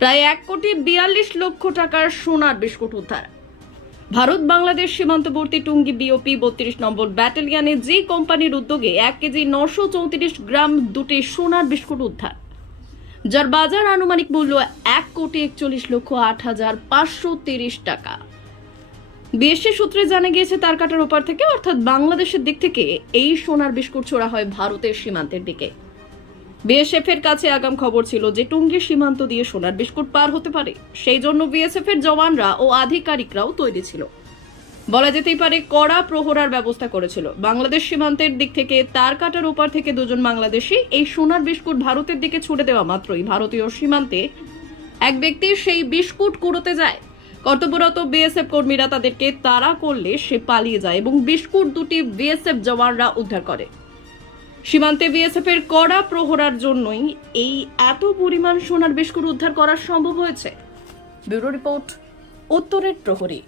প্রায় এক কোটি বিয়াল্লিশ লক্ষ টাকার সোনার বিস্কুট উদ্ধার। ভারত বাংলাদেশ সীমান্তবর্তী টুঙ্গি বিওপি বত্রিশ নম্বর ব্যাটালিয়নে যে কোম্পানির উদ্যোগে এক কেজি নশো চৌত্রিশ গ্রাম দুটি সোনার বিস্কুট উদ্ধার, যার বাজার আনুমানিক মূল্য এক কোটি একচল্লিশ লক্ষ আট হাজার পাঁচশো তিরিশ টাকা। বিএসসি সূত্রে জানা গিয়েছে, তার কাটার ওপার থেকে, অর্থাৎ বাংলাদেশের দিক থেকে, এই সোনার বিস্কুট ছোড়া হয় ভারতের সীমান্তের দিকে। বিএসএফ এর কাছে আগাম খবর ছিল যে টুঙ্গি সীমান্ত দিয়ে সোনার বিস্কুট পার হতে পারে। সেই জন্য বিএসএফ এর জওয়ানরা ও আধিকারিকরাও তৈরি ছিল। বলা যেতেই পারে, কড়া প্রহরার ব্যবস্থা করেছিল। বাংলাদেশ সীমান্তের দিক থেকে তার কাটার ওপার থেকে দুজন বাংলাদেশি এই সোনার বিস্কুট ভারতের দিকে ছুড়ে দেওয়া মাত্রই ভারতীয় সীমান্তে এক ব্যক্তি সেই বিস্কুট কুড়োতে যায়। কর্তব্যরত বিএসএফ কর্মীরা তাদেরকে তাড়া করলে সে পালিয়ে যায় এবং বিস্কুট দুটি বিএসএফ জওয়ানরা উদ্ধার করে। সীমান্তে বিএসএফ এর কড়া প্রহরার জন্যই এই এত পরিমাণ সোনার বিস্কুট উদ্ধার করা সম্ভব হয়েছে? ব্যুরো রিপোর্ট, উত্তরের প্রহরী।